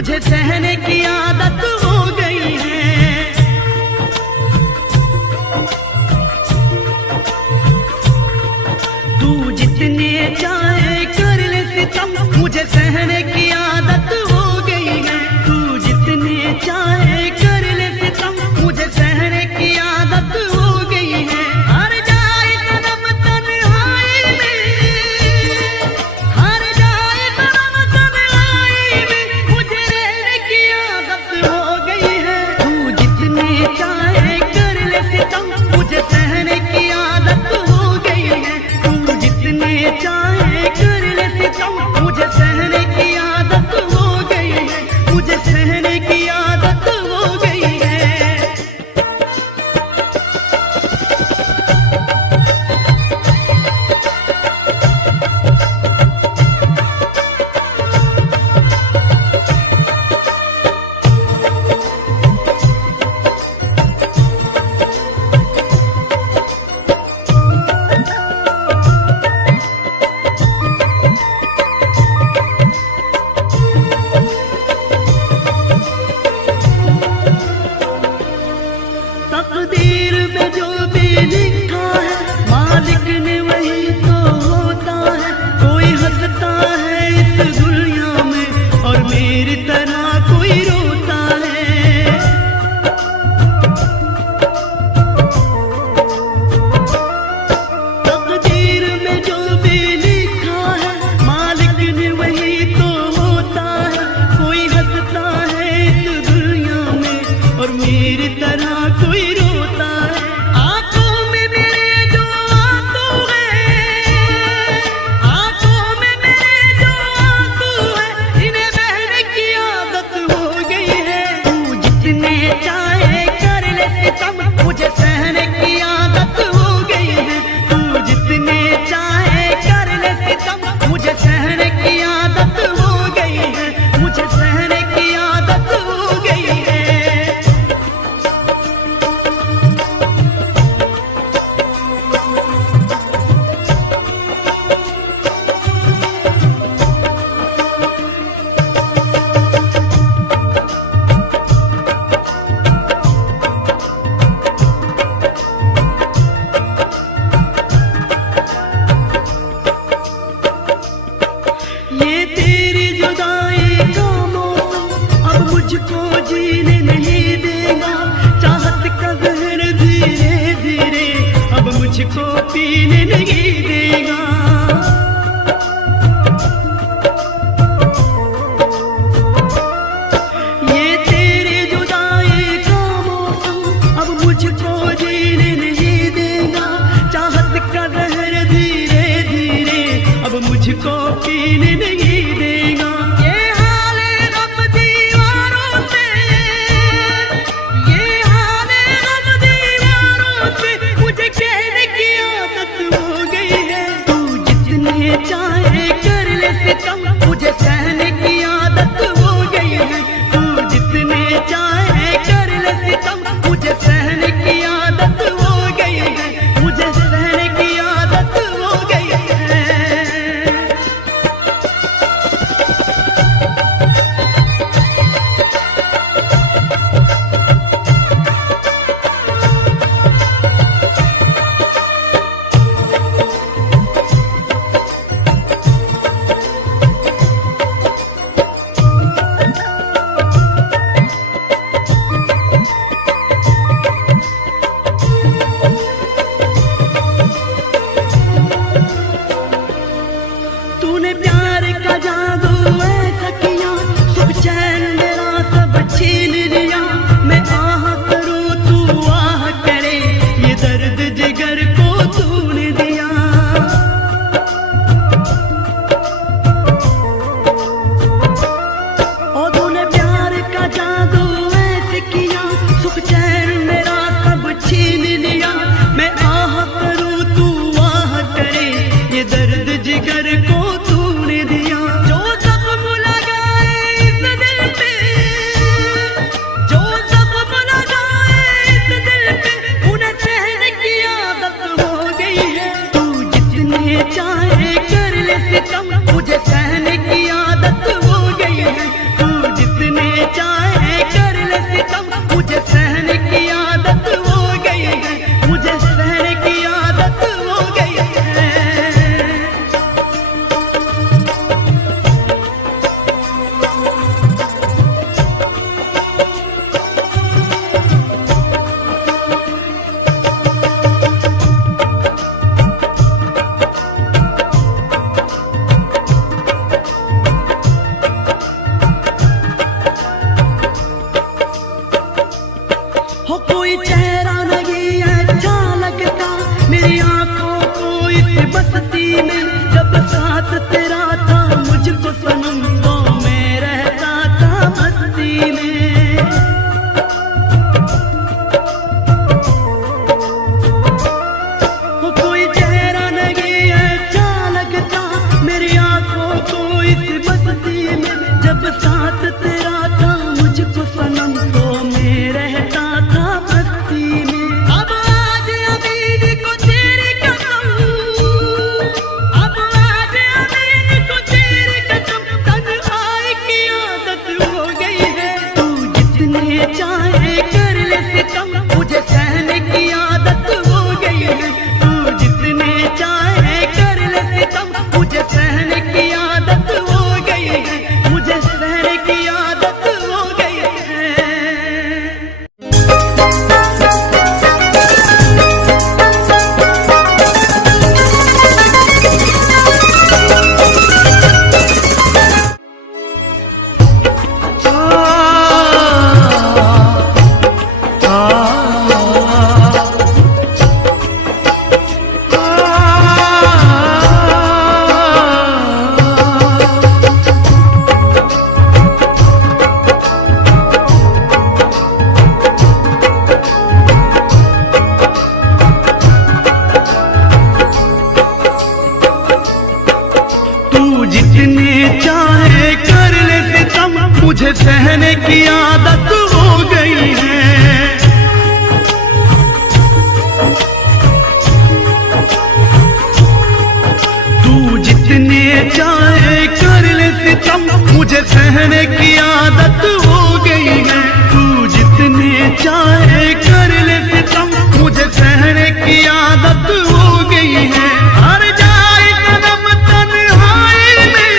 मुझे सहने की आदत हो गई है। तू जितने चाहे कर ले सितम, मुझे सहने की आदत हो गई है। तू जितने चाहे कर ले सितम, मुझे सहने की आदत हो गई है। हर जाए सनम तन्हाई में, हर जाए सनम तन्हाई में, मुझे रहने की आदत हो गई है। तू जितने चाहे कर ले सितम, मुझे सहने की आदत हो गई है। तू जितने चाहे कर ले सितम, मुझे सहने की आदत हो गई है। मुझे सहने की आदत हो गई है। तकदीर में जो भी लिखा है, मालिक ने वही तो होता है। कोई हंसता है इस दुनिया में और मेरी तरह कोई रोता है। तकदीर में जो भी लिखा है, मालिक ने वही तो होता है। कोई हंसता है इस दुनिया में और मेरी तरह कोई रोता है। आंखों में मेरे जो आंसू हैं, आंखों में मेरे जो आंसू हैं, इन्हें बहने की आदत हो गई है। तू जितने चाहे कर ले सितम, मुझे सहने की आदत हो गई है। तू जितने चाहे कर ले सितम, मुझे सहने की आदत हो गई है। मुझे सहने की आदत हो गई है। ये तेरी जुदाई का मौसम अब मुझको जीने नहीं देगा। चाहत का जहर धीरे धीरे अब मुझको पीने नहीं देगा। ये तेरी जुदाई का मौसम अब मुझको जीने नहीं देगा। चाहत का जहर धीरे धीरे अब मुझको पीने नहीं देगा। ये हाल है गम दीवारों से, ये हाल है गम दीवारों से, मुझे कहने की आदत हो गई है। तू जितने चाहे कर ले सितम, मुझे सहने की आदत हो गई है। तू जितने चाहे कर ले सितम, मुझे सहने की आदत हो गई है। मुझे सहने की आदत हो गई है। तूने प्यार का जादू ऐसा किया, सुख चैन मेरा सब छीन लिया। मैं आह करूं तू आह करे, ये दर्द जिगर को तूने दिया। और तूने प्यार का जादू ऐसे किया, सुख चैन मेरा सब छीन लिया। मैं आह करूं तू आह करे, ये दर्द जिगर को तूने दिया। जो तू जितने चाहे कर ले सितम, मुझे सहने की आदत हो गई है। तू जितने चाहे कर ले सितम, मुझे सहने की आदत हो गई है। तू जितने चाहे कर ले सितम, मुझे सहने की आदत हो गई है। हर जाए सनम तन्हाई में,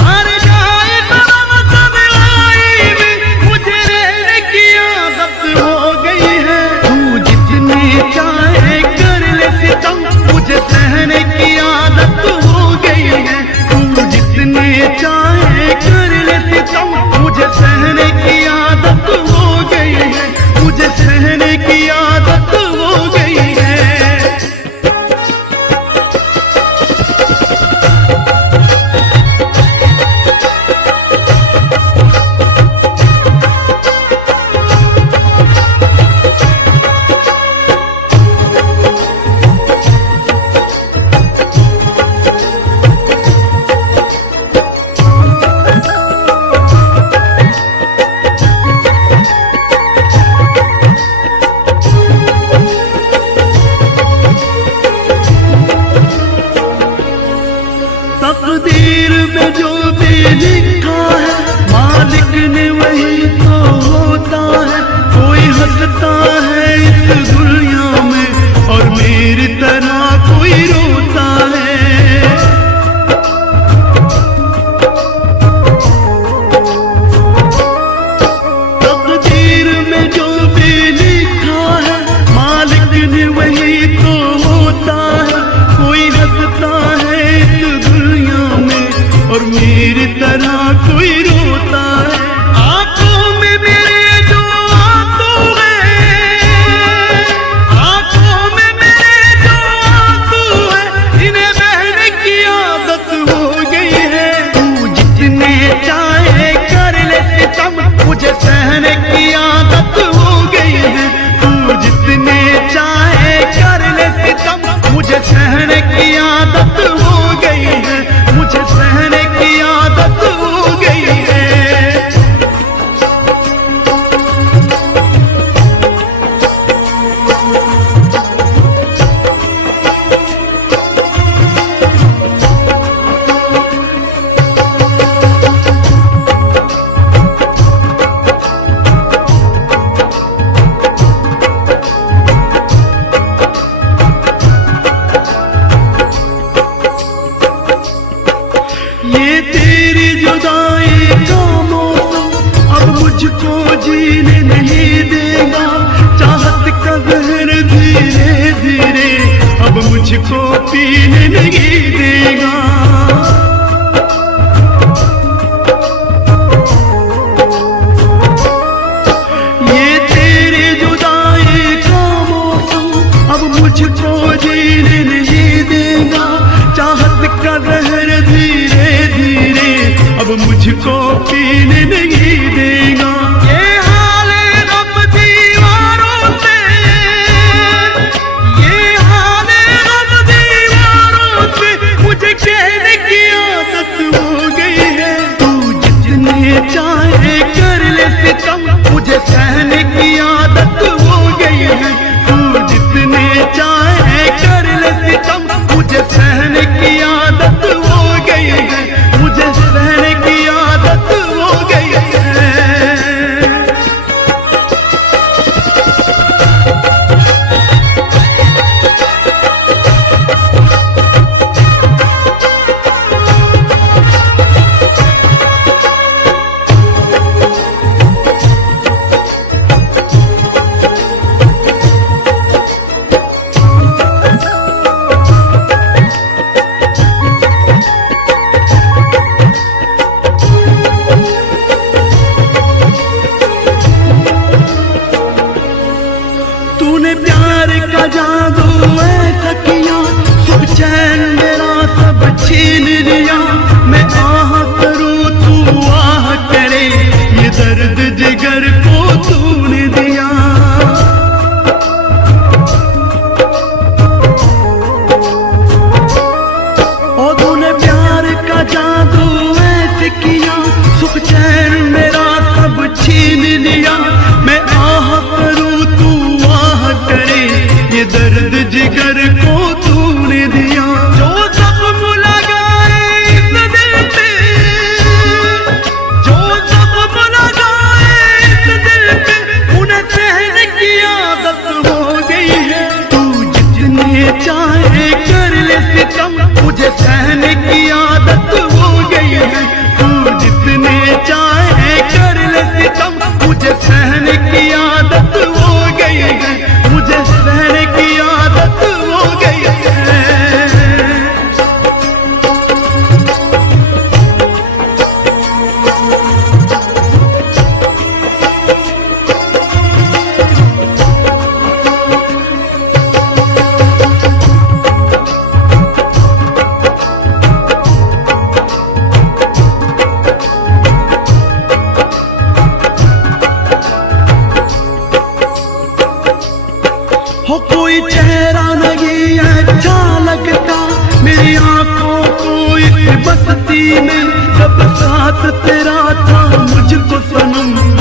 हर जाए सनम तन्हाई में, मुझे रहने की आदत हो गई है। तू जितने चाहे कर ले सितम, मुझे सहने की आदत हो गई है। तू जितने चाहे कर ले सितम, मुझे सहने की आदत हो गई है। मुझे सहने की आदत हो गई है। तकदीर में जो भी लिखा है, मालिक ने वही तो होता है। कोई हंसता है इस दुनिया में और मेरी तरह कोई रोता है। तकदीर में जो भी लिखा है, मालिक ने वही तो होता है। कोई हंसता है इस दुनिया में और मेरी तरह कोई रोता है। आंखों में मेरे जो आंसू हैं, आंखों में मेरे जो आंसू हैं, इन्हें बहने की आदत हो गई है। तू जितने चाहे कर ले सितम, मुझे सहने की आदत हो गई है। तू जितने चाहे कर ले सितम, मुझे सहने की आदत हो गई है। मुझे सहने की आदत हो गई है। ये तेरी जुदाई का मौसम अब मुझको जीने नहीं देगा। चाहत का जहर धीरे धीरे अब मुझको पीने नहीं देगा। ये तेरी जुदाई का मौसम अब मुझको जीने नहीं देगा। चाहत का जहर धीरे धीरे अब मुझको पीने नहीं देगा। ये हाल गम दीवारों से, ये हाल गम दीवारों से, मुझे कहने की आदत हो गई है। तू जितने चाहे कर ले सितम, मुझे सहने की आदत हो गई है। तू जितने चाहे कर ले सितम, मुझे सहने की आदत हो गई है। मुझे सहने की आदत हो गई है। तूने प्यार का जादू ऐसा किया, सुख चैन मेरा सब छीन लिया। मैं आह करूं तू आह करे, ये दर्द जिगर को तूने दिया। और में जब साथ तेरा था मुझको सनम